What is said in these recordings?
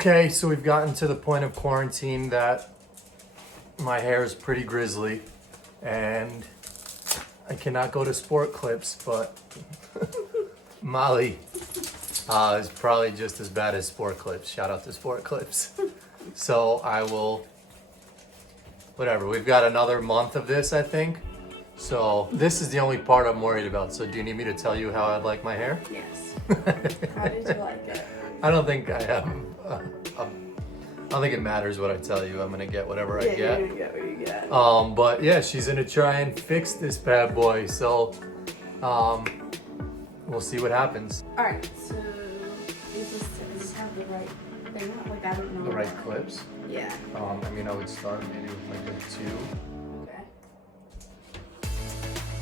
Okay, so we've gotten to the point of quarantine that my hair is pretty grizzly and I cannot go to sport clips, but Molly is probably just as bad as sport clips. Shout out to sport clips. So I will, whatever, we've got another month of this, I think. So this is the only part I'm worried about. So do you need me to tell you how I'd like my hair? Yes. How did you like it? I don't think I have. I don't think it matters what I tell you. I'm gonna get whatever I get. You're gonna get what you get. But yeah, she's gonna try and fix this bad boy. So, we'll see what happens. All right. So does this have the right thing? Like I don't know. The right clips. Yeah. I mean, I would start maybe with like a 2. Okay.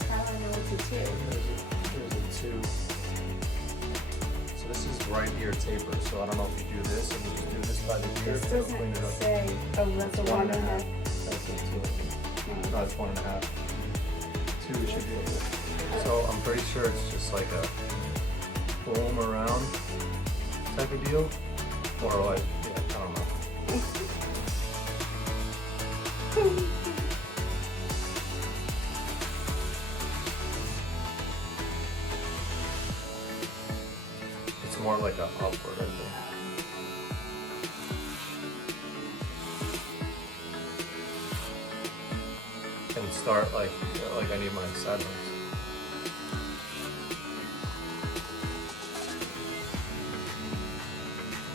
How do I know it's a 2? There's a 2. So this is right ear taper. So I don't know if you do this and you just do this by the ear. This to clean it doesn't up. say. Oh, that's a 1.5. That's a 2. No, it's 1.5. 2 should be okay. So I'm pretty sure it's just like a foam around type of deal. Or like, yeah, I don't know. It's more like a upward, I think. And start like I need my sideburns.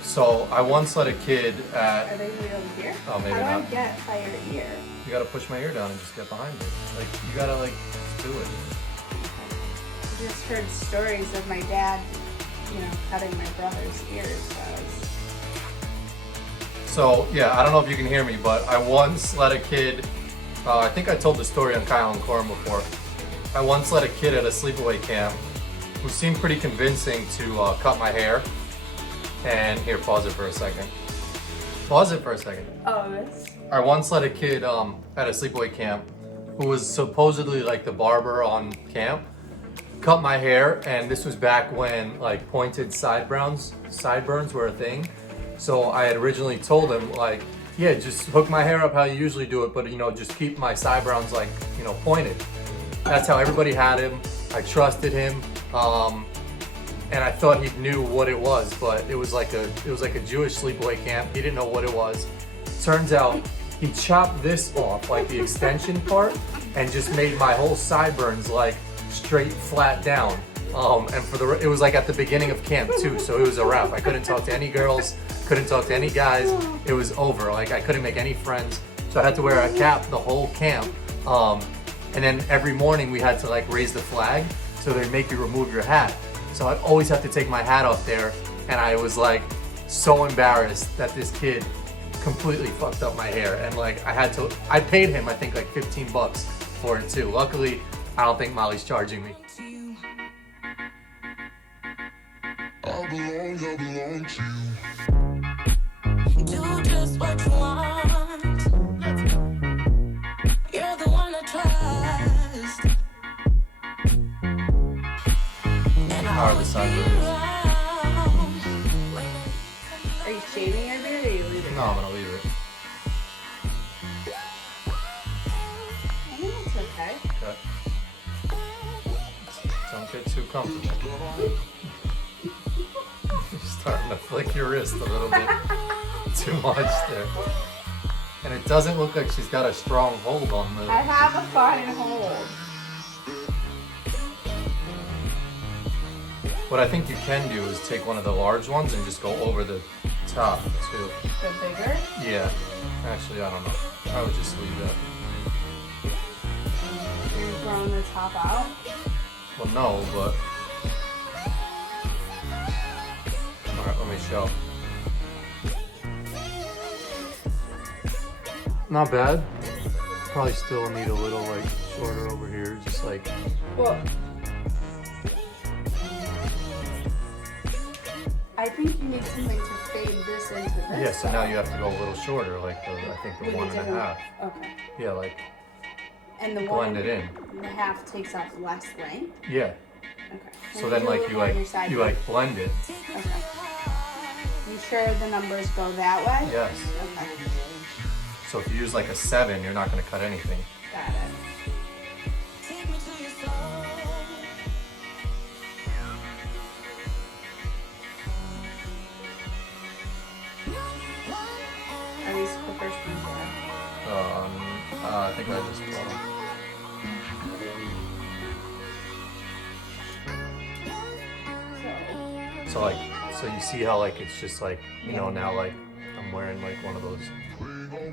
So I once let a kid Are they way over here? Oh, maybe How do not. I get by your ear? You gotta push my ear down and just get behind it. Like you gotta like do it. I just heard stories of my dad, cutting my brother's ears. So yeah, I don't know if you can hear me, but I once let a kid. I think I told the story on Kyle and Corin before. I once let a kid at a sleepaway camp who seemed pretty convincing to cut my hair. And here, pause it for a second. Pause it for a second. Oh, this? I once let a kid at a sleepaway camp who was supposedly like the barber on camp cut my hair, and this was back when like pointed sideburns were a thing. So I had originally told him like, yeah, just hook my hair up how you usually do it, but just keep my sideburns like pointed. That's how everybody had him. I trusted him. And I thought he knew what it was, but it was like a Jewish sleepaway camp. He didn't know what it was. Turns out he chopped this off, like the extension part, and just made my whole sideburns like straight flat down. And it was like at the beginning of camp too, so it was a wrap. I couldn't talk to any girls, couldn't talk to any guys. It was over. Like I couldn't make any friends, so I had to wear a cap the whole camp. And then every morning we had to like raise the flag, so they make you remove your hat. So I'd always have to take my hat off there, and I was like so embarrassed that this kid completely fucked up my hair, and like I paid him I think like $15 for it too. Luckily, I don't think Molly's charging me. I belong to you. Do just what you want. You're the one I trust. How are the sideburns? Are you shaving your beard or are you leaving it? No, I'm gonna leave it. I think it's okay. Okay. Don't get too comfortable. You're starting to flick your wrist a little bit too much there. And it doesn't look like she's got a strong hold on the... I have a fine hold. What I think you can do is take one of the large ones and just go over the top too. The bigger? Yeah. Actually, I don't know. I would just leave that. You're growing the top out? Well, no, but... Alright, let me show. Not bad. Probably still need a little like shorter over here, just like... Well, I think you need something to fade this into this. Yeah, so now you have to go a little shorter, like I think the With a 1.5. different- Okay. Yeah, like And the blend one it in. and a half takes up less length. Yeah. Okay. So then like you blend it. Okay. You sure the numbers go that way? Yes. Okay. So if you use like a 7, you're not going to cut anything. Got it. Take me to your soul. Are these clippers from there? I think I just So, so you see how like it's just like, you know, now like I'm wearing like one of those. I'm gonna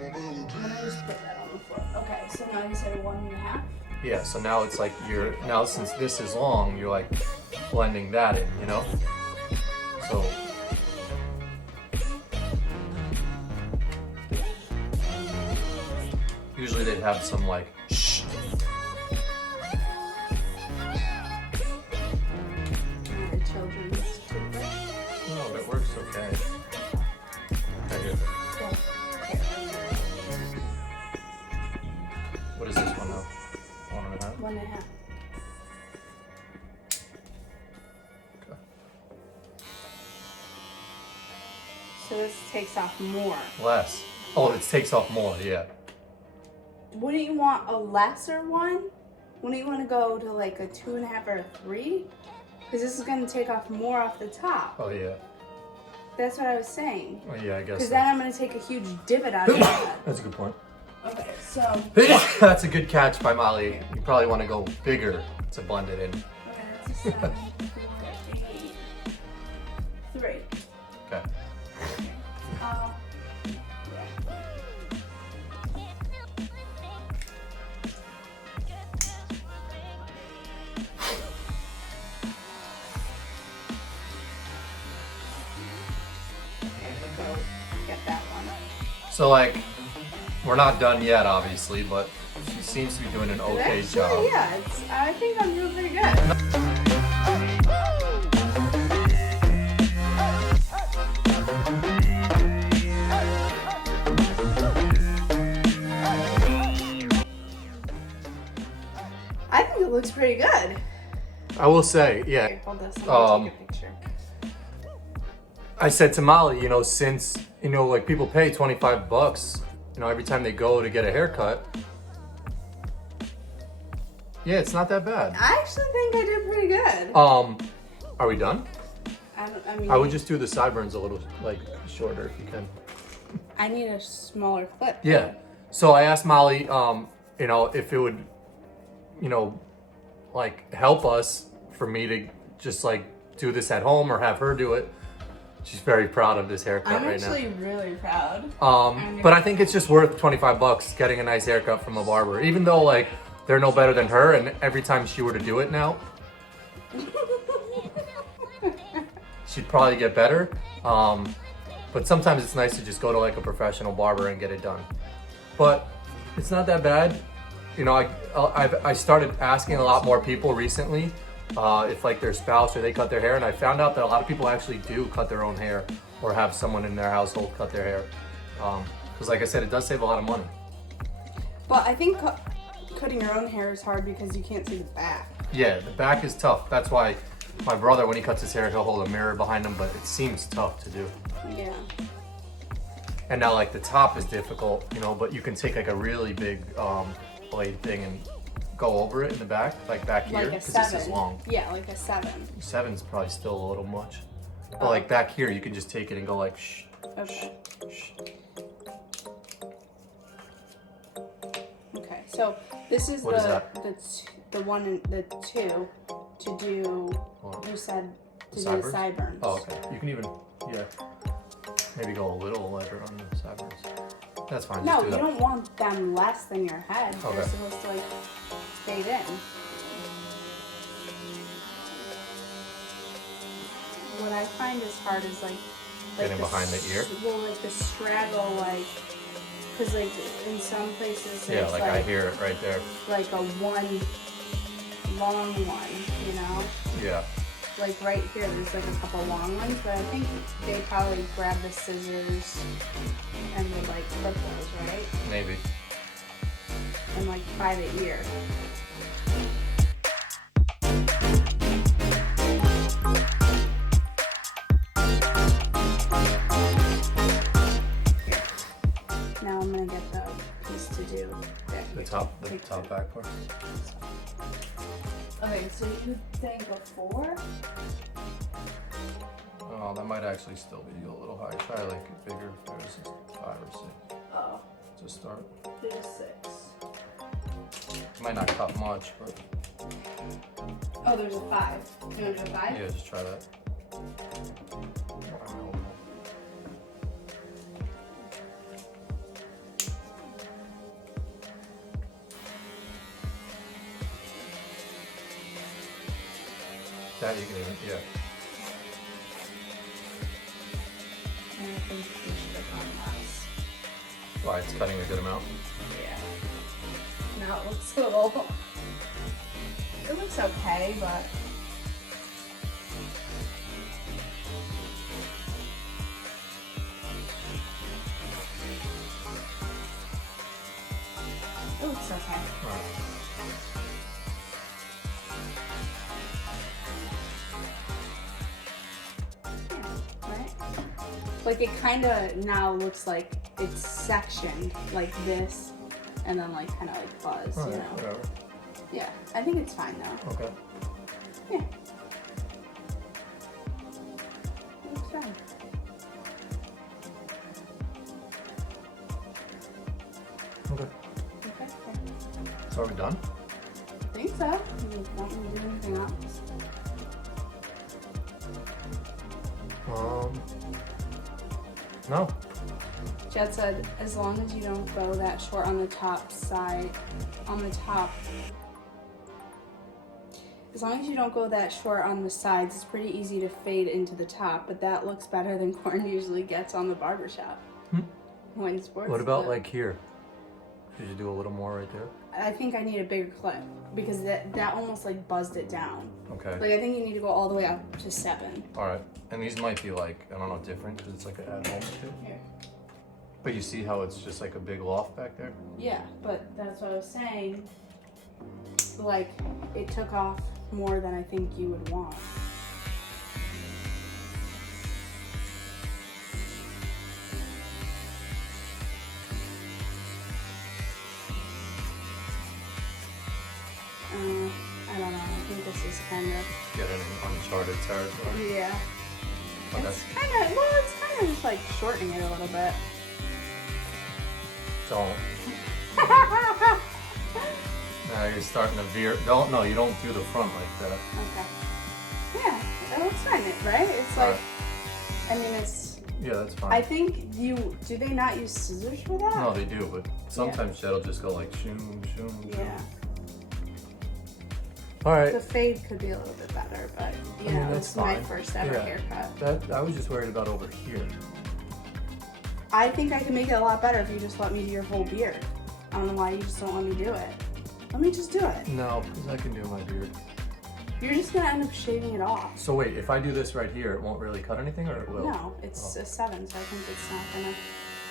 just put that on the floor. Okay, so now you said 1.5? Yeah, so now it's like now since this is long, you're like blending that in, you know? So usually they'd have some like shh. The children's toothbrush. No, that works okay. Right here. What is this one now? 1.5? 1.5. Okay. So this takes off more. Less. Oh, it takes off more, yeah. Wouldn't you want a lesser one? Wouldn't you want to go to like a 2.5 or a 3? Because this is going to take off more off the top. Oh yeah. That's what I was saying. Oh yeah, I guess Because so. then I'm going to take a huge divot out of that. That's a good point. Okay, so. That's a good catch by Molly. You probably want to go bigger to blend it in. Okay, that's a 7, 4, 8, 3. Okay. Yeah. Get that one. So like, we're not done yet, obviously, but she seems to be doing an okay Actually, job. yeah, I think I'm doing pretty good. I think it looks pretty good. I will say, yeah. Okay, hold this. I'm gonna take a picture. I said to Molly, you know, since, you know, like people pay $25, you know, every time they go to get a haircut. Yeah, it's not that bad. I actually think I did pretty good. Are we done? I mean, I would just do the sideburns a little, like, shorter if you can. I need a smaller clip. Yeah. So I asked Molly, you know, if it would, you know, like help us for me to just like do this at home or have her do it. She's very proud of this haircut I'm right actually really proud. now. But I think it's just worth $25 getting a nice haircut from a barber, even though like they're no better than her, and every time she were to do it now, she'd probably get better. But sometimes it's nice to just go to like a professional barber and get it done. But it's not that bad. You know, I started asking a lot more people recently if like their spouse or they cut their hair, and I found out that a lot of people actually do cut their own hair or have someone in their household cut their hair. Because like I said, it does save a lot of money. But I think cutting your own hair is hard because you can't see the back. Yeah, the back is tough. That's why my brother, when he cuts his hair, he'll hold a mirror behind him, but it seems tough to do. Yeah. And now like the top is difficult, you know, but you can take like a really big blade thing and go over it in the back, like back here, Like a because this is 7. long. Yeah, like a 7. 7's probably still a little much. But like back here, you can just take it and go like shh, Okay. shh. Okay. So this is What is that? the one in the 2 to do. What? You said to do Sideburns? the sideburns. Oh, okay. You can even, yeah, maybe go a little lighter on the sideburns. That's fine. No, just do you that. don't want them less than your head. Okay. They're supposed to like fade in. What I find is hard is like Getting the behind the ear? Well, like the straggle, like because like in some places Yeah, there's like I hear it right there. like a one long one, you know. Yeah. Like right here, there's like a couple long ones, but I think they probably grab the scissors and would like clip those, right? Maybe. And like by the ear. the top back part. Okay, so you think a 4? Oh, that might actually still be a little high. Try like a bigger. There's a 5 or 6 Oh, to start. there's a 6. Might not cut much, but Oh, there's a 5. You want to do a 5? yeah, just try that. That you can even, yeah. I think you should have gone less. Why, it's cutting a good amount. Yeah. Now it looks a little. It looks okay, but. It looks okay. All right. Right? Like it kind of now looks like it's sectioned like this, and then like kind of like fuzz, All you right, know? whatever. Yeah, I think it's fine though. Okay. Yeah. It looks fine. Okay. Okay. So are we done? I think so. You don't want to do anything else. No. Jed said, as long as you don't go that short on the top side, as long as you don't go that short on the sides, it's pretty easy to fade into the top, but that looks better than Corin usually gets on the barbershop. When sports What about clip. like here? Should you do a little more right there? I think I need a bigger clip because that almost like buzzed it down. Okay. Like I think you need to go all the way up to 7. All right. And these might be like, I don't know, different because it's like an at-home too. Here. But you see how it's just like a big loft back there? Yeah, but that's what I was saying. Like, it took off more than I think you would want. I don't know. I think this is kind of. Get in uncharted territory. Yeah. Okay. It's kind of. Well, it's kind of just like shortening it a little bit. Don't. Now you're starting to veer. Don't, no, you don't do the front like that. Okay. Yeah, it looks fine, right? It's like. Alright. I mean, it's. Yeah, that's fine. I think you. Do they not use scissors for that? No, they do, but sometimes Jed'll just go like shoom, shoom, shoom. Yeah. All right. The fade could be a little bit better, but you I mean, know, that's it's my fine. first ever Yeah. haircut. That I was just worried about over here. I think I can make it a lot better if you just let me do your whole beard. I don't know why you just don't let me do it. Let me just do it. No, because I can do my beard. You're just gonna end up shaving it off. So wait, if I do this right here, it won't really cut anything, or it will? No, it's a 7, so I think it's not gonna.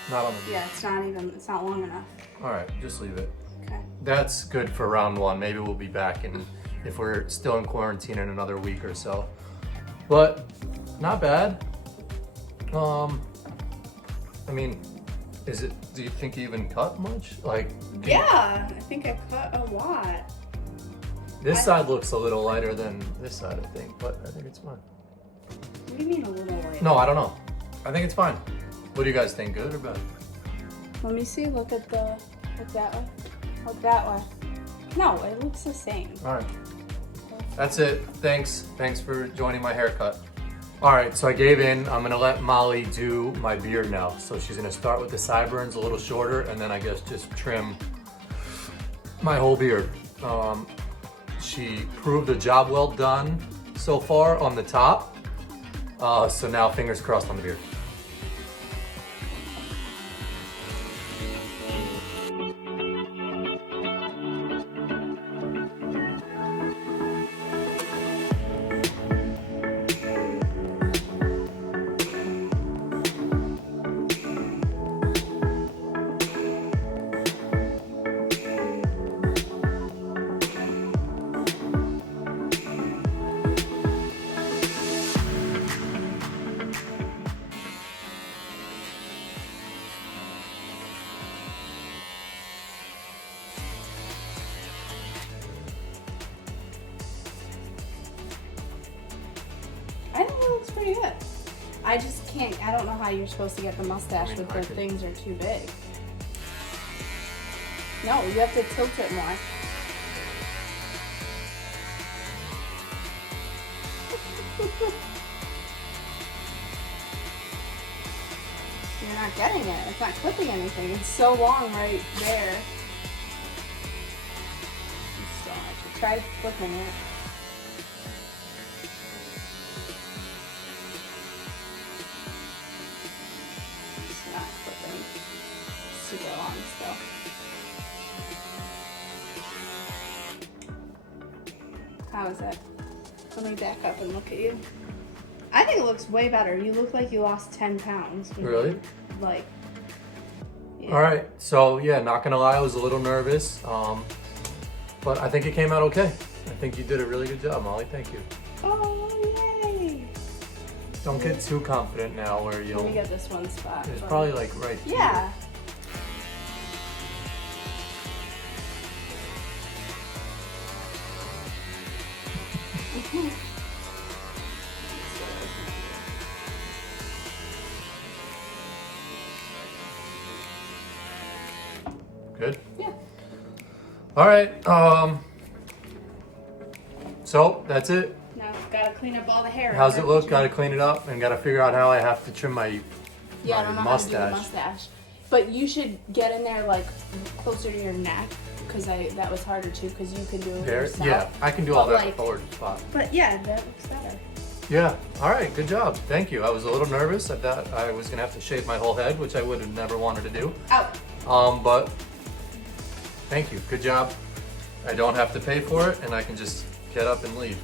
Not on the. Yeah, it's not even. It's not long enough. All right, just leave it. Okay. That's good for round 1. Maybe we'll be back in if we're still in quarantine in another week or so. But not bad. I mean, is it? Do you think you even cut much? Like. Yeah, I think I cut a lot. This side looks a little lighter than this side, I think, but I think it's fine. What do you mean a little light? No, I don't know. I think it's fine. What do you guys think? Good or bad? Let me see. Look at the. Look that way. Look that way. No, it looks the same. All right. That's it. Thanks. Thanks for joining my haircut. All right, so I gave in. I'm gonna let Molly do my beard now. So she's gonna start with the sideburns a little shorter, and then I guess just trim my whole beard. She proved a job well done so far on the top. So now fingers crossed on the beard. pretty good. I just can't, I don't know how you're supposed to get the mustache with the things are too big. No, you have to tilt it more. You're not getting it. It's not clipping anything. It's so long right there. You still have to try flipping it. It's not clipping. Super long still. How is it? Let me back up and look at you. I think it looks way better. You look like you lost 10 pounds. Really? Like, yeah. All right. So yeah, not gonna lie, I was a little nervous, but I think it came out okay. I think you did a really good job, Molly. Thank you. Oh, yay! Don't get too confident now, where Let me you'll. get this one spot. It's for probably you. like right here. Yeah. Good. Yeah. All right. So that's it. Now gotta clean up all the hair. How's it look? Got to clean it up and got to figure out how I have to trim my Yeah, I my don't know mustache. how to do the mustache. But you should get in there like closer to your neck because that was harder too because you can do it There. yourself. Yeah, I can do all But, that like- forward spot. But yeah, that looks better. Yeah. All right. Good job. Thank you. I was a little nervous. I thought I was gonna have to shave my whole head, which I would have never wanted to do. Out. But thank you. Good job. I don't have to pay for it, and I can just get up and leave.